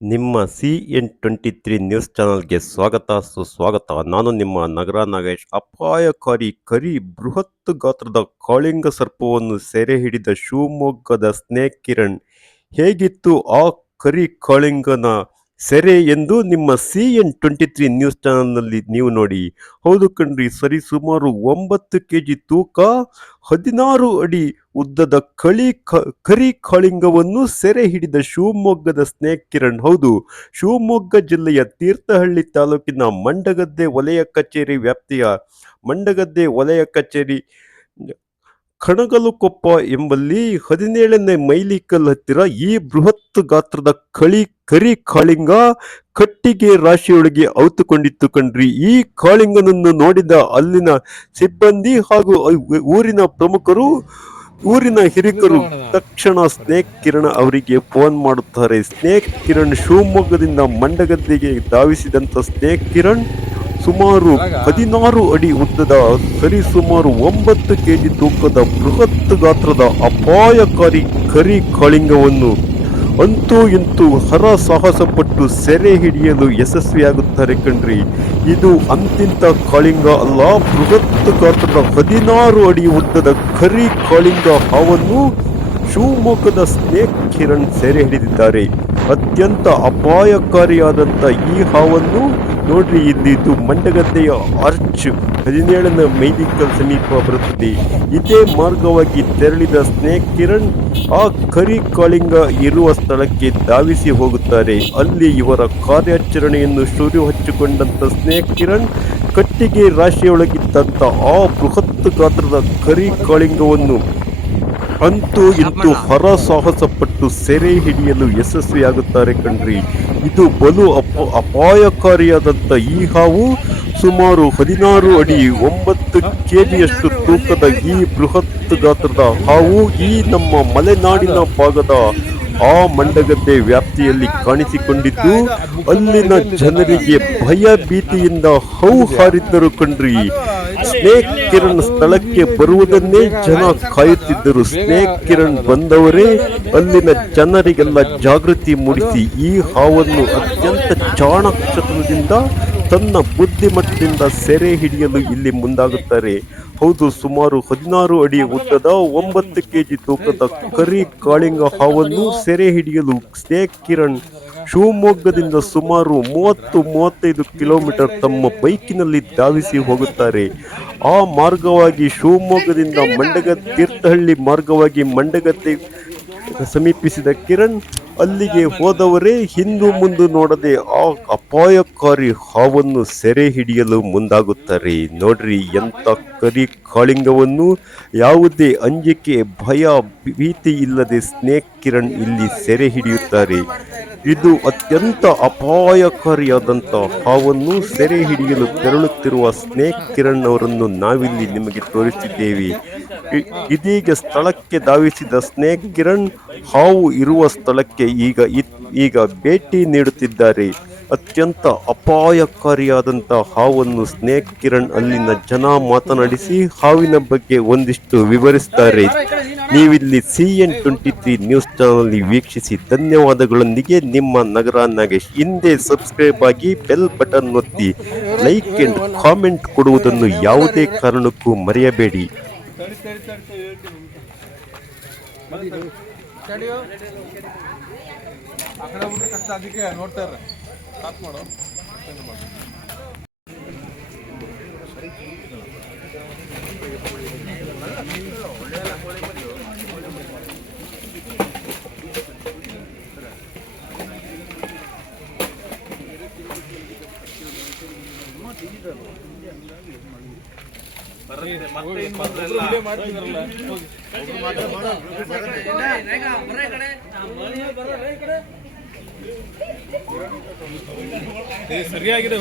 ನಿಮ್ಮ CN23 news ಚಾನೆಲ್ಗೆ ಸ್ವಾಗತ ಸುಸ್ವಾಗತ. ನಾನು ನಿಮ್ಮ ನಗರ ನಾಗೇಶ್. ಅಪಾಯಕಾರಿ ಕರಿ ಬೃಹತ್ ಗಾತ್ರದ ಕಾಳಿಂಗ ಸರ್ಪವನ್ನು ಸೆರೆ ಹಿಡಿದ ಶಿವಮೊಗ್ಗದ ಸ್ನೇಕ್ ಕಿರಣ್. ಹೇಗಿತ್ತು ಆ ಕರಿ ಕಾಳಿಂಗನ ಸೆರೆ ಎಂದು ನಿಮ್ಮ CN23 ನ್ಯೂಸ್ ಚಾನೆಲ್ನಲ್ಲಿ ನೀವು ನೋಡಿ. ಹೌದು ಕಣ್ರಿ, ಸರಿಸುಮಾರು 9 kg ತೂಕ, 16 ಅಡಿ ಉದ್ದದ ಕರಿ ಕಾಳಿಂಗವನ್ನು ಸೆರೆ ಹಿಡಿದ ಶಿವಮೊಗ್ಗದ ಸ್ನೇಕ್ ಕಿರಣ್. ಹೌದು, ಶಿವಮೊಗ್ಗ ಜಿಲ್ಲೆಯ ತೀರ್ಥಹಳ್ಳಿ ತಾಲೂಕಿನ ಮಂಡಗದ್ದೆ ವಲಯ ಕಚೇರಿ ವ್ಯಾಪ್ತಿಯ ಮಂಡಗದ್ದೆ ವಲಯ ಕಚೇರಿ ಕಣಗಲುಕೊಪ್ಪ ಎಂಬಲ್ಲಿ 17ನೇ ಮೈಲಿಕಲ್ ಹತ್ತಿರ ಈ ಬೃಹತ್ ಗಾತ್ರದ ಕರಿ ಕಾಳಿಂಗ ಕಟ್ಟಿಗೆ ರಾಶಿಯೊಳಗೆ ಔತುಕೊಂಡಿತ್ತು ಕಣ್ರಿ. ಈ ಕಾಳಿಂಗನನ್ನು ನೋಡಿದ ಅಲ್ಲಿನ ಸಿಬ್ಬಂದಿ ಹಾಗೂ ಊರಿನ ಪ್ರಮುಖರು, ಊರಿನ ಹಿರಿಕರು ತಕ್ಷಣ ಸ್ನೇಕ್ ಕಿರಣ್ ಅವರಿಗೆ ಫೋನ್ ಮಾಡುತ್ತಾರೆ. ಸ್ನೇಕ್ ಕಿರಣ್ ಶಿವಮೊಗ್ಗದಿಂದ ಮಂಡಗದ್ದೆಗೆ ಧಾವಿಸಿದಂತ ಸ್ನೇಕ್ ಕಿರಣ್ ಸುಮಾರು 16 ಅಡಿ ಉದ್ದದ, ಸರಿಸುಮಾರು 9 kg ತೂಕದ ಬೃಹತ್ ಗಾತ್ರದ ಅಪಾಯಕಾರಿ ಕರಿ ಕಾಳಿಂಗವನ್ನು ಅಂತೂ ಇಂತೂ ಹರಸಾಹಸ ಪಟ್ಟು ಸೆರೆ ಹಿಡಿಯಲು ಯಶಸ್ವಿಯಾಗುತ್ತಾರೆ ಕಣ್ರಿ. ಇದು ಅಂತಿಂತ ಕಾಳಿಂಗ ಅಲ್ಲ, ಬೃಹತ್ ಗಾತ್ರದ 16 ಅಡಿ ಉದ್ದದ ಕರಿ ಕಾಳಿಂಗ ಹಾವನ್ನು ಶಿವಮೊಗ್ಗದ ಸ್ನೇಕ್ ಕಿರಣ್ ಸೆರೆ ಹಿಡಿದಿದ್ದಾರೆ. ಅತ್ಯಂತ ಅಪಾಯಕಾರಿಯಾದಂಥ ಈ ಹಾವನ್ನು ನೋಡ್ರಿ, ಇದು ಮಂಡಗದ್ದೆಯ ಆರ್ಚ್ 17ನೇ ಮೈಲಿಕಲ್ ಸಮೀಪ ಬರುತ್ತದೆ. ಇದೇ ಮಾರ್ಗವಾಗಿ ತೆರಳಿದ ಸ್ನೇಕ್ ಕಿರಣ್ ಆ ಕರಿ ಕಾಳಿಂಗ ಇರುವ ಸ್ಥಳಕ್ಕೆ ಧಾವಿಸಿ ಹೋಗುತ್ತಾರೆ. ಅಲ್ಲಿ ಇವರ ಕಾರ್ಯಾಚರಣೆಯನ್ನು ಶುರು ಹಚ್ಚಿಕೊಂಡಂತ ಸ್ನೇಕ್ ಕಿರಣ್ ಕಟ್ಟಿಗೆ ರಾಶಿಯೊಳಗಿದ್ದಂತ ಆ ಬೃಹತ್ ಗಾತ್ರದ ಕರಿ ಕಾಳಿಂಗವನ್ನು ಅಂತೂ ಇಂತೂ ಹರಸಾಹಸ ಪಟ್ಟು ಸೆರೆ ಹಿಡಿಯಲು ಯಶಸ್ವಿಯಾಗುತ್ತಾರೆ ಕಣ್ರಿ. ಇದು ಬಲು ಅಪಾಯಕಾರಿಯಾದಂಥ ಈ ಹಾವು ಸುಮಾರು 16 ಅಡಿ 9 kgಯಷ್ಟು ತೂಕದ ಈ ಬೃಹತ್ ಗಾತ್ರದ ಹಾವು ಈ ನಮ್ಮ ಮಲೆನಾಡಿನ ಭಾಗದ ಆ ಮಂಡಗದ್ದೆ ವ್ಯಾಪ್ತಿಯಲ್ಲಿ ಕಾಣಿಸಿಕೊಂಡಿದ್ದು ಅಲ್ಲಿನ ಜನರಿಗೆ ಭಯ ಭೀತಿಯಿಂದ ಹೌಹಾರಿದ್ದರು ಕಣ್ರಿ. ಸ್ನೇಕ್ ಕಿರಣ್ ಸ್ಥಳಕ್ಕೆ ಬರುವುದನ್ನೇ ಜನ ಕಾಯುತ್ತಿದ್ದರು. ಸ್ನೇಕ್ ಕಿರಣ್ ಬಂದವರೇ ಅಲ್ಲಿನ ಜನರಿಗೆಲ್ಲ ಜಾಗೃತಿ ಮೂಡಿಸಿ ಈ ಹಾವನ್ನು ಅತ್ಯಂತ ಚಾಣಾಕ್ಷತನದಿಂದ ತನ್ನ ಬುದ್ಧಿಮಟ್ಟದಿಂದ ಸೆರೆ ಹಿಡಿಯಲು ಇಲ್ಲಿ ಮುಂದಾಗುತ್ತಾರೆ. ಹೌದು, ಸುಮಾರು 16 ಅಡಿ ಉದ್ದದ 9 kg ತೂಕದ ಕರಿ ಕಾಳಿಂಗ ಹಾವನ್ನು ಸೆರೆ ಹಿಡಿಯಲು ಸ್ನೇಕ್ ಕಿರಣ್ ಶಿವಮೊಗ್ಗದಿಂದ ಸುಮಾರು 30-35 ಕಿಲೋಮೀಟರ್ ತಮ್ಮ ಬೈಕಿನಲ್ಲಿ ಧಾವಿಸಿ ಹೋಗುತ್ತಾರೆ. ಆ ಮಾರ್ಗವಾಗಿ ಶಿವಮೊಗ್ಗದಿಂದ ತೀರ್ಥಹಳ್ಳಿ ಮಾರ್ಗವಾಗಿ ಮಂಡಗದ್ದೆ ಸಮೀಪಿಸಿದ ಕಿರಣ್ ಅಲ್ಲಿಗೆ ಹೋದವರೇ ಹಿಂದು ಮುಂದು ನೋಡದೆ ಆ ಅಪಾಯಕಾರಿ ಹಾವನ್ನು ಸೆರೆ ಹಿಡಿಯಲು ಮುಂದಾಗುತ್ತಾರೆ. ನೋಡ್ರಿ, ಎಂಥ ಕರಿ ಕಾಳಿಂಗವನ್ನು ಯಾವುದೇ ಅಂಜಿಕೆ ಭಯ ಭೀತಿ ಇಲ್ಲದೆ ಸ್ನೇಕ್ ಕಿರಣ್ ಇಲ್ಲಿ ಸೆರೆ ಹಿಡಿಯುತ್ತಾರೆ. ಇದು ಅತ್ಯಂತ ಅಪಾಯಕಾರಿಯಾದಂಥ ಹಾವನ್ನು ಸೆರೆ ಹಿಡಿಯಲು ತೆರಳುತ್ತಿರುವ ಸ್ನೇಕ್ ಕಿರಣ್ ಅವರನ್ನು ನಾವಿಲ್ಲಿ ನಿಮಗೆ ತೋರಿಸಿದ್ದೇವೆ. ಇದೀಗ ಸ್ಥಳಕ್ಕೆ ಧಾವಿಸಿದ ಸ್ನೇಕ್ ಕಿರಣ್ ಹಾವು ಇರುವ ಸ್ಥಳಕ್ಕೆ ಈಗ ಭೇಟಿ ನೀಡುತ್ತಿದ್ದಾರೆ. ಅತ್ಯಂತ ಅಪಾಯಕಾರಿಯಾದಂಥ ಹಾವನ್ನು ಸ್ನೇಕ್ ಕಿರಣ್ ಅಲ್ಲಿನ ಜನ ಮಾತನಾಡಿಸಿ ಹಾವಿನ ಬಗ್ಗೆ ಒಂದಿಷ್ಟು ವಿವರಿಸುತ್ತಾರೆ. ನೀವಿಲ್ಲಿ CN23 ನ್ಯೂಸ್ ಚಾನಲ್ ವೀಕ್ಷಿಸಿ ಧನ್ಯವಾದಗಳೊಂದಿಗೆ ನಿಮ್ಮ ನಗರ ನಾಗೇಶ್. ಹಿಂದೆ ಸಬ್ಸ್ಕ್ರೈಬ್ ಆಗಿ ಬೆಲ್ ಬಟನ್ ಒತ್ತಿ ಲೈಕ್ ಅಂಡ್ ಕಾಮೆಂಟ್ ಕೊಡುವುದನ್ನು ಯಾವುದೇ ಕಾರಣಕ್ಕೂ ಮರೆಯಬೇಡಿ. ಅದಕ್ಕೆ ನೋಡ್ತಾರೆ ಮಾಡು. ಸರಿಯಾಗಿದೆ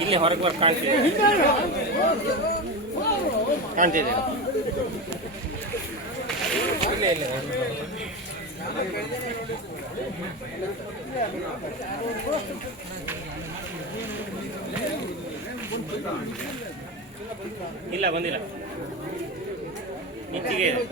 ಇಲ್ಲಿ ಹೊರಗೆ ಬರ್ ಕಾಣ್ತಿದೆ ಕಾಣ್ತಿದೆ ಇಲ್ಲ ಬಂದಿಲ್ಲ ನಿಂತಿಗೆ ಇದೆ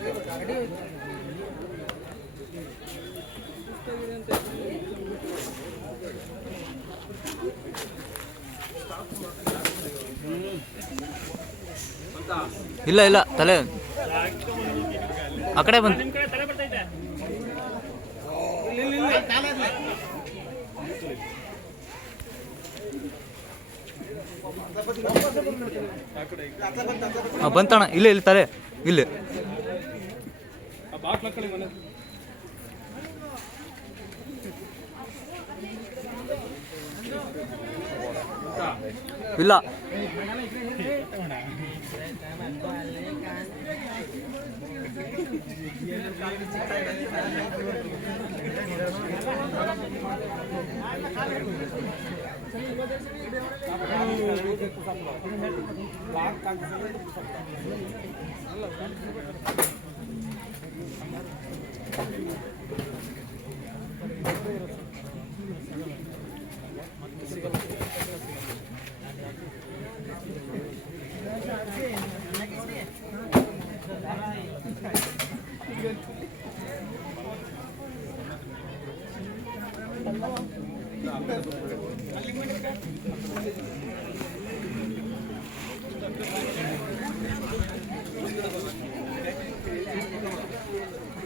ಇಲ್ಲ ಇಲ್ಲ ತಲೆ ಆ ಕಡೆ ಬಂದು ಬಂತಣ ಇಲ್ಲ ಇಲ್ಲಿ ತಲೆ ಇಲ್ಲಿ ಇಲ್ಲ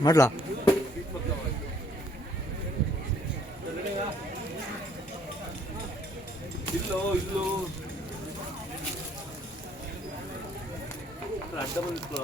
ಮಾಡ್ಲಾ ಇಲ್ಲೋ ಅಡ್ಡ ಬಂದಿತ್ತು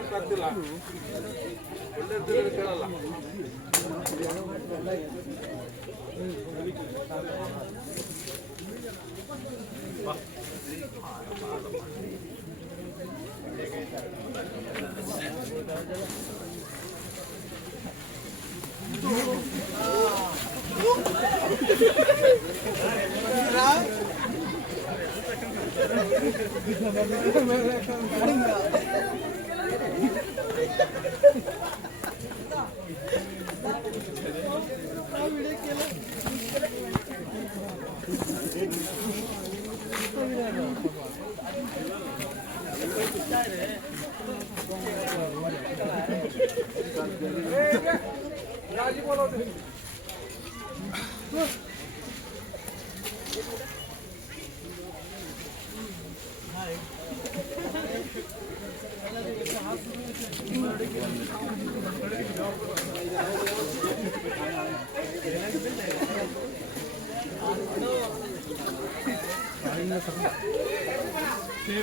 ಅಷ್ಟಾಗ್ತಿಲ್ಲ ಒಳ್ಳೆ ಕೇಳಲ್ಲ ದೂರ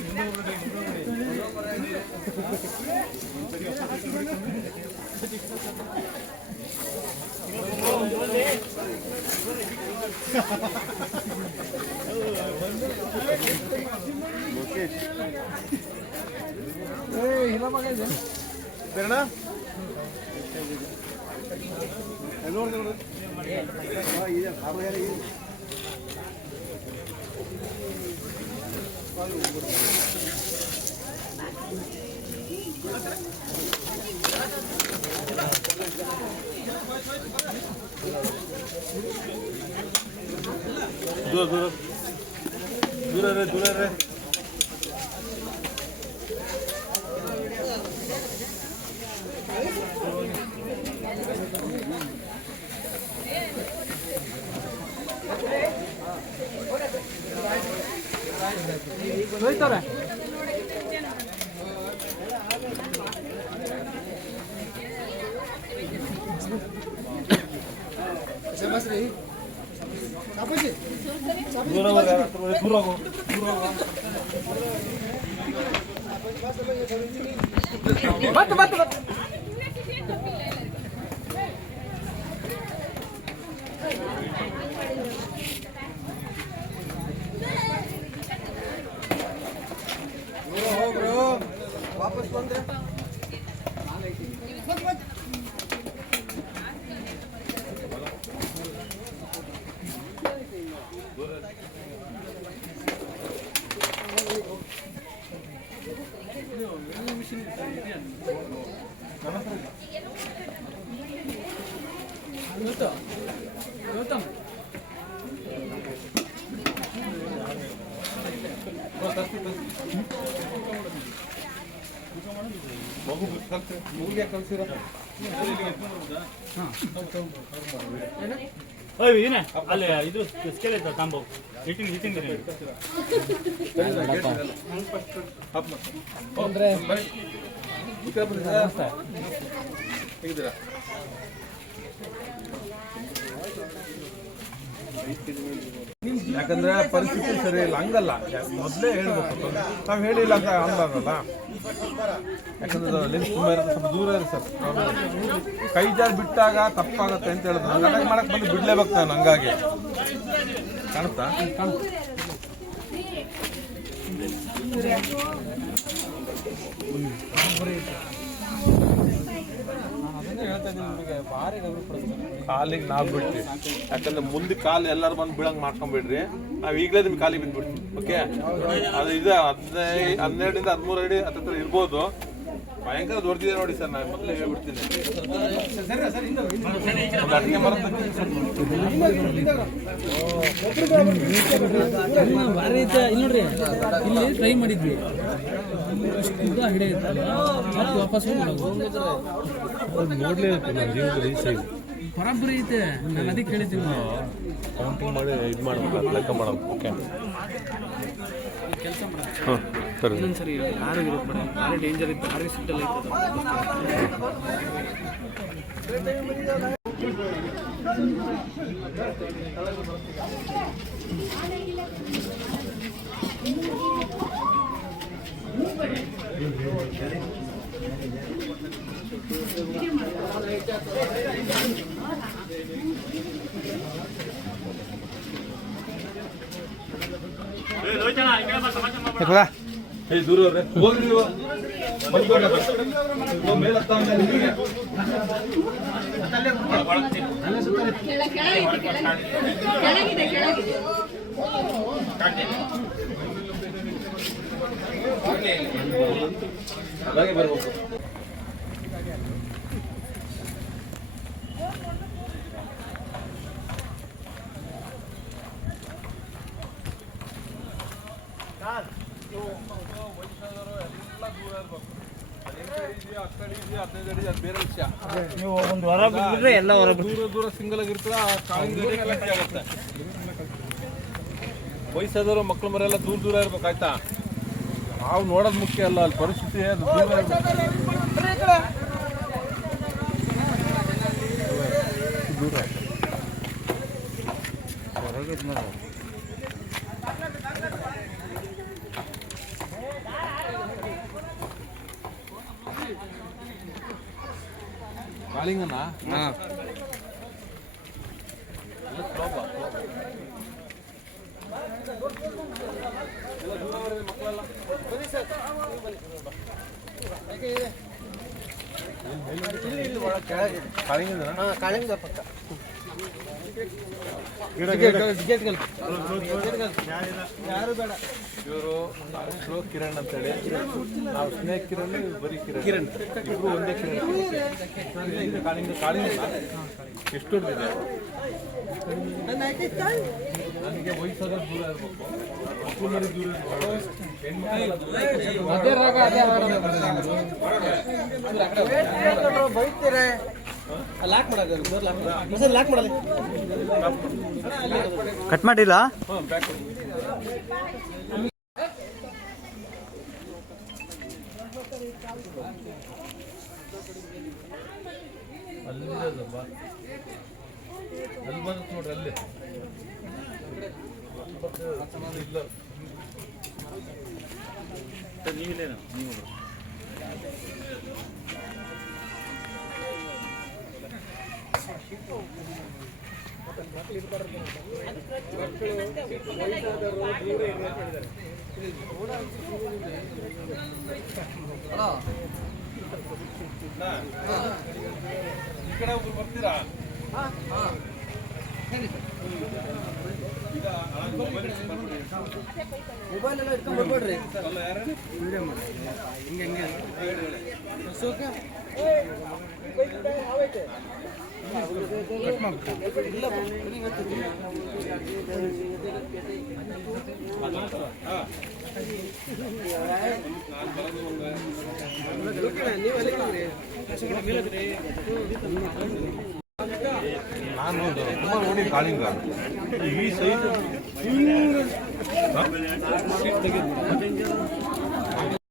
ರೇ ವಾಪಸ್ ಬಂದ್ರೆ ಮಗುಗೆ ಕಲ್ಸಿರ ಅಲ್ಲಿ ಇದು ಸ್ಕೇಲ್ ಐತ ತಾಂಬು ಹಿಟ್ಟಿಂಗ್ ಹೇಗಿದ್ದೀರಾ? ಯಾಕಂದ್ರೆ ಪರಿಸ್ಥಿತಿ ಸರಿ ಇಲ್ಲ, ಹಂಗಲ್ಲ ಮೊದಲೇ ಹೇಳ್ಬೇಕು. ನಾವು ಹೇಳಿಲ್ಲ ಅಂತ ಅನ್ಬಾರ್ದಲ್ಲ, ಯಾಕಂದ್ರೆ ಲೆನ್ಸ್ ತುಂಬ ಇರುತ್ತೆ, ಸ್ವಲ್ಪ ದೂರ ಇರುತ್ತೆ ಸರ್. ಕೈ ಜಾರಿ ಬಿಟ್ಟಾಗ ತಪ್ಪಾಗತ್ತೆ ಅಂತ ಹೇಳಿದ್ರು. ನಾನು ಅಟಾಕ್ ಮಾಡಕ್ ಬಂದು ಬಿಡ್ಲೇಬೇಕು ನಾನು, ಹಂಗಾಗಿ ಕಾಣುತ್ತಾ? ಕಾಲಿಗೆ ನಾವು ಬಿಡ್ತೀವಿ, ಯಾಕಂದ್ರೆ ಮುಂದೆ ಕಾಲು ಎಲ್ಲರೂ ಬಂದು ಬೀಳಂಗ್ ಮಾಡ್ಕೊಂಡ್ಬಿಡ್ರಿ. ನಾವು ಈಗಲೇ ನಿಮ್ಗೆ ಕಾಲಿಗೆ ಬಿದ್ದುಬಿಡ್ತೀವಿ. ಓಕೆ, ಅದು ಇದು 12ರಿಂದ 13 ಅಡಿ ಹತ್ರ ಇರ್ಬೋದು. ಭಯಂಕರ ದೊಡ್ಡದಿದೆ ನೋಡಿ ಸರ್, ನಾನು ಮೊದಲೇ ಹೇಳ್ಬಿಡ್ತೀನಿ. ಅಡಿಗೆ ಮರದ ಭಾರಿ ಐತೆ. ಇಲ್ಲಿ ನೋಡ್ರಿ, ಇಲ್ಲಿ ಟ್ರೈ ಮಾಡಿದ್ವಿ, ಇಷ್ಟು ಹಿಡಿಯ ಮತ್ತೆ ವಾಪಸ್ ನೋಡ್ಲೇ ಬರಾಬರಿ ಐತೆ. ನಾನು ಅದಕ್ಕೆ ಹೇಳಿದ್ದೀನಿ, ಕೌಂಟಿಂಗ್ ಮಾಡಿ ಇದು ಮಾಡ್ಬೇಕು, ಲೆಕ್ಕ ಮಾಡೋದು. ಓಕೆ, ಕೆಲಸ ಮಾಡೋದು ಇನ್ನೊಂದ್ಸರಿ ಯಾರು ಇರೋದು ಬೇಡ, ಯಾರೇ ಡೇಂಜರ್ ಇತ್ತು, ಯಾರಿಗೆ ಸಿಟ್ಟಲ್ಲಿ ದೂರ ಹೋಗ್ರಿ ಅದಾಗೆ ಬರ್ಬೇಕು. ಬೇರೆ ವಿಷಯ, ನೀವು ಒಂದು ಹೊರ ಬಿಟ್ಬಿಟ್ರೆ ಎಲ್ಲ ಹೊರ ದೂರ ಸಿಂಗಲ್ ಆಗಿರ್ತದೆ. ವಯಸ್ಸಾದವರು ಮಕ್ಕಳು ಮರೆಲ್ಲ ದೂರ ಇರ್ಬೇಕಾಯ್ತಾ. ನಾವು ನೋಡೋದು ಮುಖ್ಯ ಅಲ್ಲ, ಅಲ್ಲಿ ಪರಿಸ್ಥಿತಿ ಅದು ದೂರ ಕಾಳಿಂಗನ ಹಾಂ ಕಾಳಿಂಗನ ಯಾರು ಬೇಡ. ಇವರು ಸ್ಲೋ ಕಿರಣ್ ಅಂತೇಳಿ, ನಾವು ಸ್ನೇಕ್ ಕಿರಣ್, ಇವ್ರು ಬರೀ ಕಿರಣ್, ಇಬ್ರು ಒಂದೇ ಕಿರಣ್. ಇದು ಕಾಳಿಂಗ ಎಷ್ಟು ದೊಡ್ಡದಿದೆ, ನನಗೆ ವಯಸ್ಸಾದ ದೂರ ಇರಬೇಕು, ಮಕ್ಕಳು ಮರಿ ದೂರ ಇರಬೇಕು, ಬೈತೀರ ಲಾಕ್ ಮಾಡೋದು ಲಾಕ್ ಮಾಡಲ್ಲ. ಕಟ್ ಮಾಡಿಲ್ಲ. ಅಲ್ಲಿ ಬಂದು ನೋಡ್ರಿ, ಅಲ್ಲಿ ಇಲ್ಲ ನೀವಿಲ್ಲೇನು ನೀವು ಈ ಕಡೆ ಒಬ್ರು ಬರ್ತೀರಾ? ಮೊಬೈಲ್ ಎಲ್ಲ ಇಟ್ಕೊಂಡು ಬರ್ಬೇಡ್ರಿ. ನಾನು ತುಂಬ ನೋಡಿ ಕಾಳಿಂಗ ಈ ಸೈಜ್